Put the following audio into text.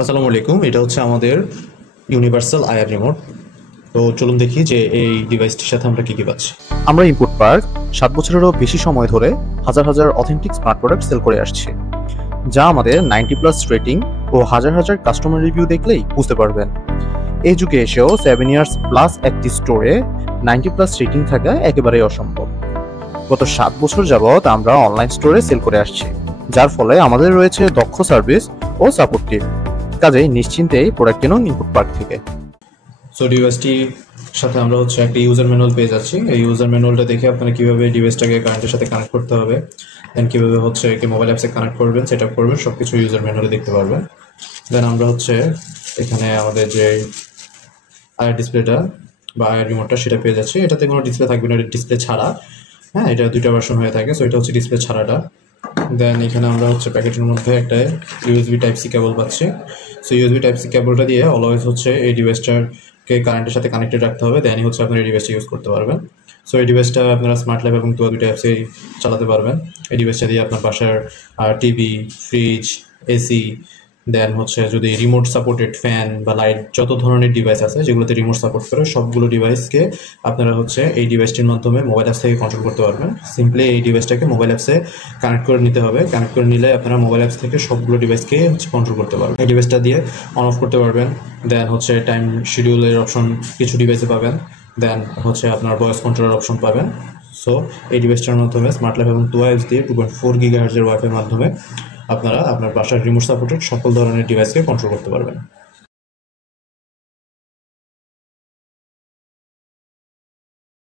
আসসালামু আলাইকুম। এটা হচ্ছে আমাদের ইউনিভার্সাল আয়ার রিমোট। তো চলুন দেখি যে এই ডিভাইসটির সাথে আমরা কি কি পাচ্ছি। আমরা ইনপুট পার্ক 7 বছরেরও বেশি সময় ধরে হাজার হাজার অথেন্টিক স্মার্ট প্রোডাক্ট সেল করে আসছে, যা আমাদের 90+ রেটিং ও হাজার হাজার কাস্টমার রিভিউ দেখলেই বুঝতে পারবেন। এই যুগে এসেও 7 ইয়ার্স প্লাস একটি স্টোরে 90+ রেটিং থাকা একেবারেই অসম্ভব। গত 7 বছর যাবৎ আমরা অনলাইন স্টোরে সেল করে আসছি, যার ফলে আমাদের রয়েছে দক্ষ সার্ভিস ও সাপোর্ট টিম। কাজেই নিশ্চিন্তেই প্রোডাক্ট কিনুন ইনপুট পার্ক থেকে। সো ডিভাইসটির সাথে আমরা হচ্ছে একটা ইউজার ম্যানুয়াল পেয়ে যাচ্ছি। এই ইউজার ম্যানুয়ালটা দেখে আপনারা কীভাবে ডিভাইসটাকে কারেন্টের সাথে কানেক্ট করতে হবে, দেন কীভাবে হচ্ছে কি মোবাইল অ্যাপসে কানেক্ট করবেন, সেট আপ করবেন, সব কিছু ইউজার ম্যানুয়ালে দেখতে পারবেন। দেন আমরা হচ্ছে এখানে আমাদের যে আয়ার ডিসপ্লেটা বা আয়ার রিমোটটা সেটা পেয়ে যাচ্ছি। এটাতে কোনো ডিসপ্লে থাকবে না, ডিসপ্লে ছাড়া। হ্যাঁ, এটা দুইটা ভার্সন হয়ে থাকে। সো এটা হচ্ছে ডিসপ্লে ছাড়াটা। দেন এখানে আমরা হচ্ছে প্যাকেটের মধ্যে একটা ইউএসবি টাইপ সি কেবল পাচ্ছি। সো ইউএসবি টাইপ সি কেবলটা দিয়ে অলওয়েজ হচ্ছে এই ডিভাইসটাকে কারেন্টের সাথে কানেক্টেড রাখতে হবে, দেনই হচ্ছে আপনার এই ডিভাইসটা ইউজ করতে পারবেন। সো এই ডিভাইসটা আপনারা স্মার্ট ল্যাব এবং দুইটা অ্যাপসেই চালাতে পারবেন। এই ডিভাইসটা দিয়ে আপনার বাসার টিভি, ফ্রিজ, এসি, দেন হচ্ছে যদি রিমোট সাপোর্টেড ফ্যান বা লাইট, যত ধরনের ডিভাইস আছে যেগুলোতে রিমোট সাপোর্ট করে, সবগুলো ডিভাইসকে আপনারা হচ্ছে এই ডিভাইসটির মাধ্যমে মোবাইল অ্যাপস থেকে কন্ট্রোল করতে পারবেন। সিম্পলি এই ডিভাইসটাকে মোবাইল অ্যাপসে কানেক্ট করে নিতে হবে। কানেক্ট করে নিলে আপনারা মোবাইল অ্যাপস থেকে সবগুলো ডিভাইসকে কন্ট্রোল করতে পারবেন। এই ডিভাইসটা দিয়ে অন অফ করতে পারবেন। দেন হচ্ছে টাইম শিডিউলের অপশন কিছু ডিভাইসে পাবেন। দেন হচ্ছে আপনার ভয়েস কন্ট্রোলের অপশন পাবেন। সো এই ডিভাইসটার মাধ্যমে স্মার্ট ল্যাব এবং 2 দিয়ে 2.4 GHz ওয়াইফাইয়ের মাধ্যমে আপনারা আপনার বাসার রিমোট সাপোর্টেড সকল ধরনের ডিভাইসকে কন্ট্রোল করতে পারবেন।